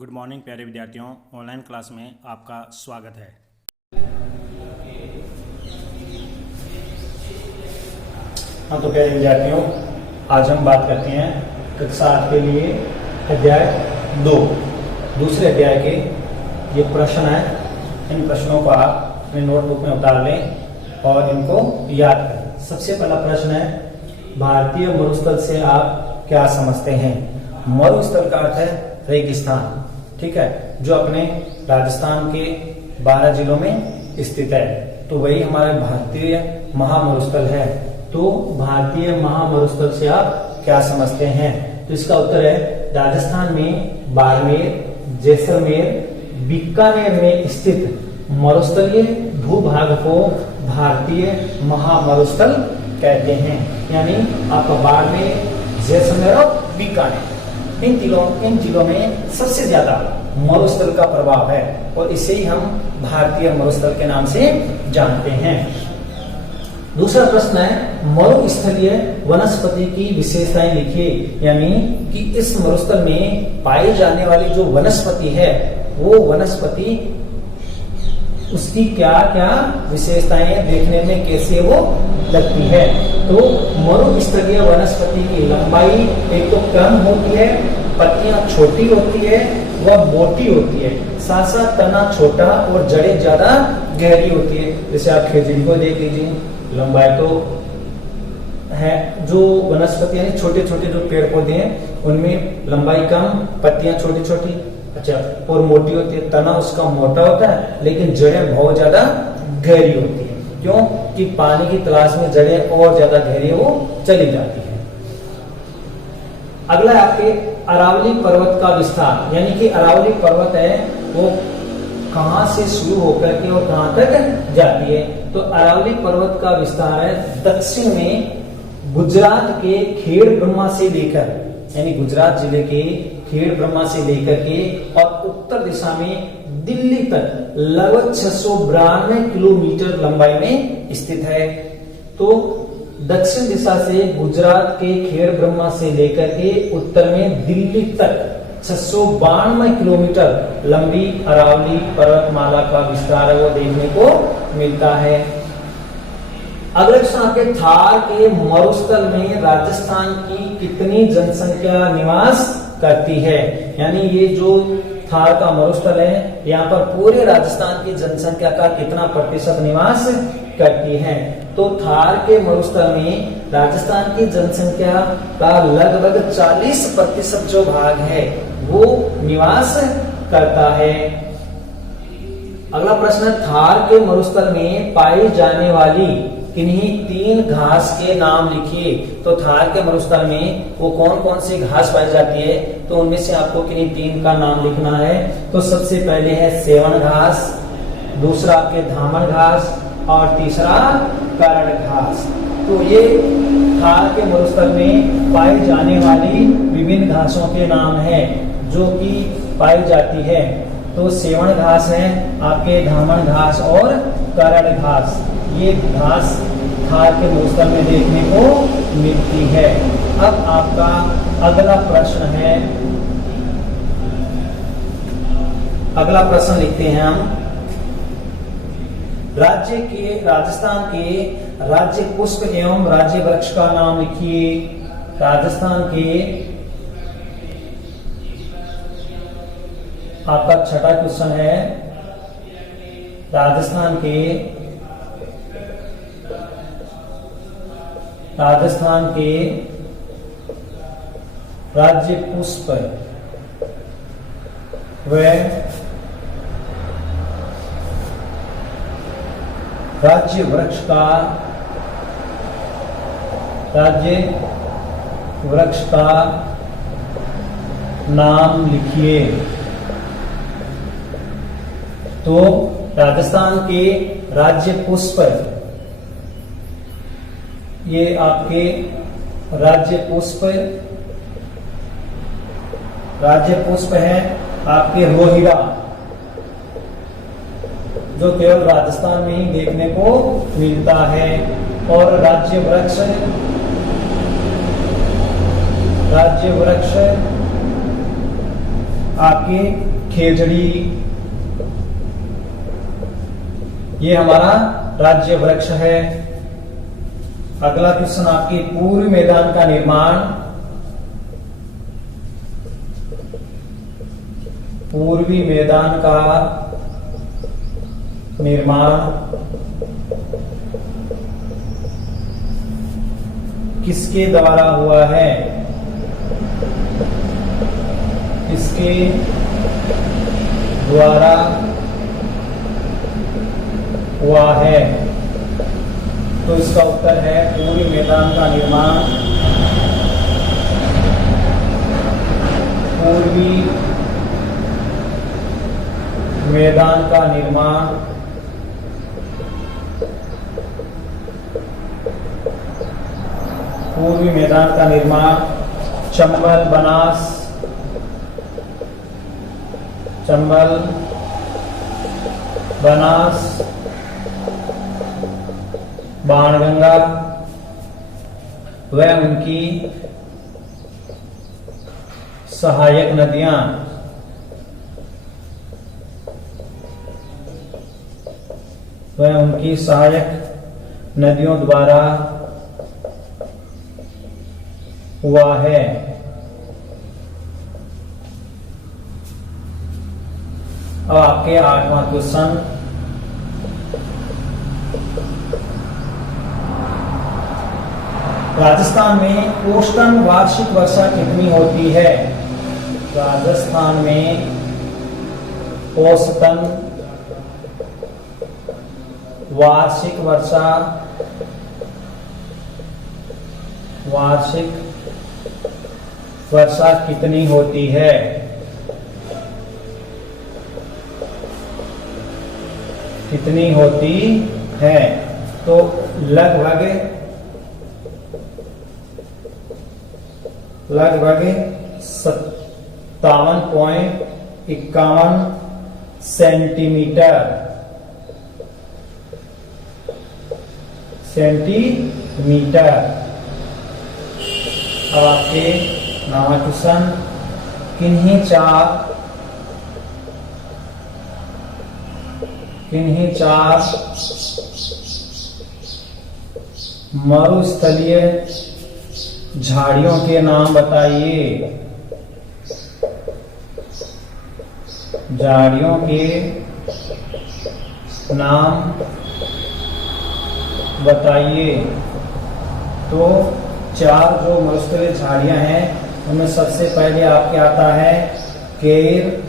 Good morning प्यारे विद्यार्थियों, online class में आपका स्वागत है। हाँ तो प्यारे विद्यार्थियों, आज हम बात करते हैं कक्षा 8 के लिए अध्याय 2 दूसरे अध्याय के ये प्रश्न है। इन प्रश्नों को आप अपने नोटबुक में उतार लें और इनको याद करें। सबसे पहला प्रश्न है, भारतीय मरुस्थल से आप क्या समझते हैं? मरुस्थल का अर्थ है रेगिस्तान, ठीक है, जो अपने राजस्थान के 12 जिलों में स्थित है। तो वही हमारा भारतीय महामरुस्थल है। तो भारतीय महामरुस्थल से आप क्या समझते हैं? तो इसका उत्तर है राजस्थान में बाड़मेर, जैसलमेर, बीकानेर में स्थित मरुस्थलीय भूभाग को भारतीय महामरुस्थल कहते हैं। यानी आपका बाड़मेर, जैसलमेर और बीकानेर, इन जिलों में सबसे ज्यादा मरुस्थल का प्रभाव है और इसे ही हम भारतीय मरुस्थल के नाम से जानते हैं। दूसरा प्रश्न है, मरुस्थलीय वनस्पति की विशेषताएं लिखिए। यानी कि इस मरुस्थल में पाई जाने वाली जो वनस्पति है वो वनस्पति उसकी क्या क्या विशेषताएं, देखने में कैसे वो लगती है। तो मरुस्थलीय वनस्पति की लंबाई एक तो कम होती है, पत्तियां छोटी होती है, वह मोटी होती है, साथ साथ तना छोटा और जड़ें ज्यादा गहरी होती है। जैसे आप खेजड़ी को देख लीजिए, लंबाई तो है, जो वनस्पति यानी छोटे छोटे जो पेड़ पौधे हैं उनमें लंबाई कम, पत्तियां छोटी छोटी, अच्छा, और मोटी होती है, तना उसका मोटा होता है, लेकिन जड़ें बहुत ज्यादा गहरी होती है। क्यों? कि पानी की तलाश में जड़ें और ज्यादा गहरी वो चली जाती है। अगला है आपके अरावली पर्वत का विस्तार। यानी कि अरावली पर्वत है वो कहां से शुरू होकर के और कहां तक जाती है? तो अरावली पर्वत का विस्तार है दक्षिण में गुजरात के खेड़ ब्रह्मा से लेकर, यानी गुजरात जिले के खेड़ ब्रह्मा से लेकर के और उत्तर दिशा में दिल्ली तक लगभग 692 किलोमीटर लंबाई में स्थित है। तो दक्षिण दिशा से गुजरात के खेड़ ब्रह्मा से लेकर के उत्तर में दिल्ली तक 692 किलोमीटर लंबी अरावली पर्वतमाला का विस्तार है वो देखने को मिलता है। अगले प्रश्न आपके, थार के मरुस्थल में राजस्थान की कितनी जनसंख्या निवास करती है? यानी ये जो थार का मरुस्थल है, यहाँ पर पूरे राजस्थान की जनसंख्या का कितना प्रतिशत निवास करती है? तो थार के मरुस्थल में राजस्थान की जनसंख्या का लगभग 40% जो भाग है वो निवास करता है। अगला प्रश्न है, थार के मरुस्थल में पाई जाने वाली किन्हीं 3 घास के नाम लिखिए। तो थार के मरुस्थल में वो कौन कौन सी घास पाई जाती है? तो उनमें से आपको किन्हीं 3 का नाम लिखना है। तो सबसे पहले है सेवन घास, दूसरा आपके धामन घास और तीसरा करण घास। तो ये थार के मरुस्थल में पाई जाने वाली विभिन्न घासों के नाम हैं जो कि पाई जाती है। तो सेवन घास है आपके, धामन घास और करण घास, ये घास थार के मरुस्थल में देखने को मिलती है। अब आपका अगला प्रश्न है, अगला प्रश्न लिखते हैं हम, राजस्थान के राज्य पुष्प एवं राज्य वृक्ष का नाम लिखिए। राजस्थान के आपका छठा क्वेश्चन है, राजस्थान के राज्य पुष्प व राज्य वृक्ष का नाम लिखिए। तो राजस्थान के राज्य पुष्प, ये आपके राज्य पुष्प है आपके रोहिड़ा, जो केवल राजस्थान में ही देखने को मिलता है। और राज्य वृक्ष आपके खेजड़ी, ये हमारा राज्य वृक्ष है। अगला क्वेश्चन आपके पूर्वी मैदान का निर्माण, पूर्वी मैदान का निर्माण किसके द्वारा हुआ है? किसके द्वारा हुआ है? तो इसका उत्तर है पूर्वी मैदान का निर्माण, पूर्वी मैदान का निर्माण पूर्वी मैदान का निर्माण चंबल, बनास, चंबल, बनास, बाणगंगा व उनकी सहायक नदियां, व उनकी सहायक नदियों द्वारा हुआ है। अब आपके 8वां क्वेश्चन, राजस्थान में औसतन वार्षिक वर्षा कितनी होती है? राजस्थान में औसतन वार्षिक वर्षा, वार्षिक वर्षा कितनी होती है? कितनी होती है? तो लगभग 57.51 सेंटीमीटर, सेंटीमीटर। अब आपके नवा क्वेश्चन, किन्हीं चार मरुस्थलीय झाड़ियों के नाम बताइए। झाड़ियों के नाम बताइए। तो 4 जो मरुस्थलीय झाड़ियां हैं उनमें सबसे पहले आपके आता है केर,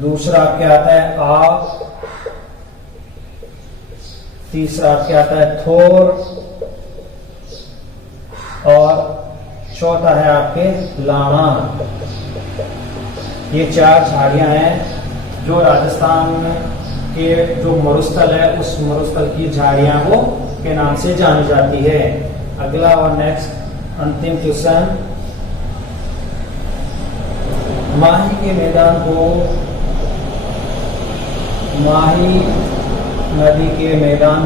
दूसरा आपके आता है आप, तीसरा आपके आता है थोर और चौथा है आपके लाणा। ये 4 झाड़ियां हैं जो राजस्थान के जो मरुस्थल है उस मरुस्थल की झाड़ियां वो के नाम से जानी जाती है। अगला और नेक्स्ट अंतिम क्वेश्चन, माही के मैदान को, माही नदी के मैदान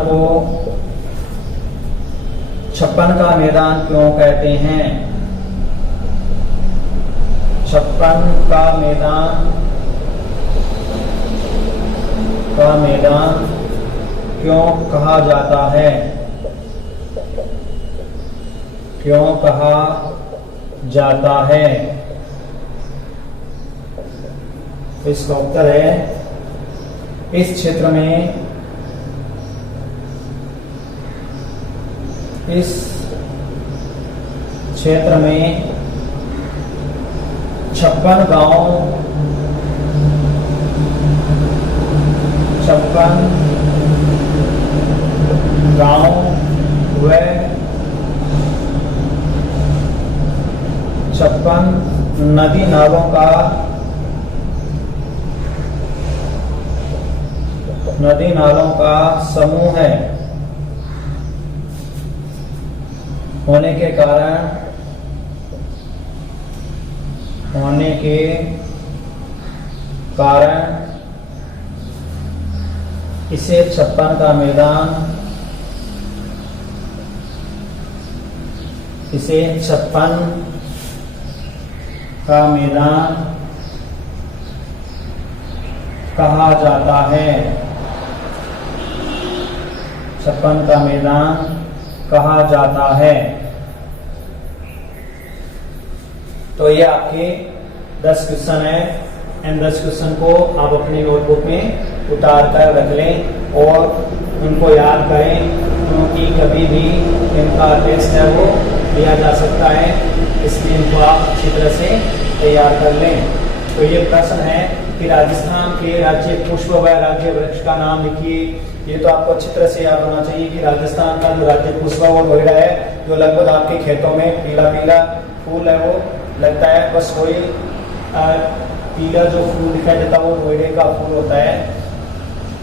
को छप्पन का मैदान क्यों कहते हैं? छप्पन का मैदान क्यों कहा जाता है? क्यों कहा जाता है? इसका उत्तर है इस क्षेत्र में, इस क्षेत्र में 56 गांव, 56 गांव व 56 नदी नालों का समूह है होने के कारण इसे छप्पन का मैदान इसे छप्पन का मैदान कहा जाता है। छप्पन का मैदान कहा जाता है। तो ये आपके 10 क्वेश्चन है। इन 10 क्वेश्चन को आप अपनी नोटबुक में उतार कर रख लें और उनको याद करें, क्योंकि कभी भी इनका टेस्ट है वो लिया जा सकता है, इसलिए इनको आप अच्छी तरह से तैयार कर लें। तो ये प्रश्न है कि राजस्थान के राज्य पुष्प व राज्य वृक्ष का नाम लिखिए। ये तो आपको अच्छी तरह से याद होना चाहिए कि राजस्थान का जो राज्य पुष्प है वो रोहिड़ा है, जो लगभग आपके खेतों में पीला पीला फूल है वो लगता है। बस वही पीला जो फूल दिखाई देता है वो रोहिड़े का फूल होता है,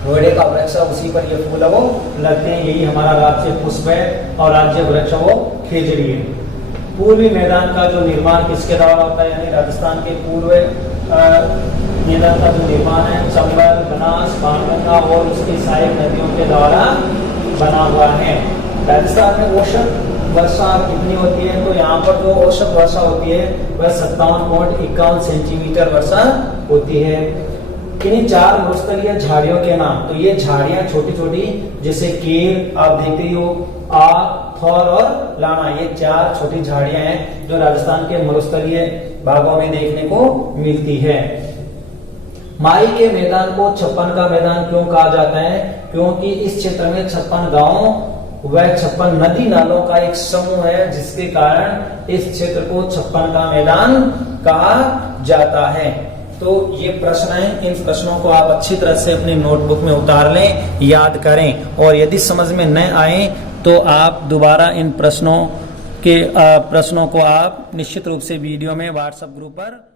रोहिड़े का वृक्ष है, उसी पर ये फूल है वो लगते हैं। यही हमारा राज्य पुष्प है और राज्य वृक्ष वो खेजड़ी है। पूर्वी मैदान का जो निर्माण किसके द्वारा होता है, यानी राजस्थान के पूर्व मैदान का जो निर्माण है चंबल, बनास, बाणगंगा और उसकी सहायक नदियों के द्वारा बना हुआ है। राजस्थान में औसत वर्षा कितनी होती है, तो यहाँ पर जो औसत वर्षा होती है वह 57.51 सेंटीमीटर वर्षा होती है। किन्हीं 4 मरुस्थलीय झाड़ियों के नाम, तो ये झाड़ियां छोटी छोटी जैसे केर आप देखते ही हो, आक, थौर और लाना, ये 4 छोटी झाड़ियां हैं जो राजस्थान के मरुस्थलीय भागों में देखने को मिलती है। माई के मैदान को छप्पन का मैदान क्यों कहा जाता है, क्योंकि इस क्षेत्र में 56 गांव व 56 नदी नालों का एक समूह है, जिसके कारण इस क्षेत्र को छप्पन का मैदान कहा जाता है। तो ये प्रश्न है, इन प्रश्नों को आप अच्छी तरह से अपनी नोटबुक में उतार लें, याद करें, और यदि समझ में न आए तो आप दोबारा इन प्रश्नों को आप निश्चित रूप से वीडियो में व्हाट्सएप ग्रुप पर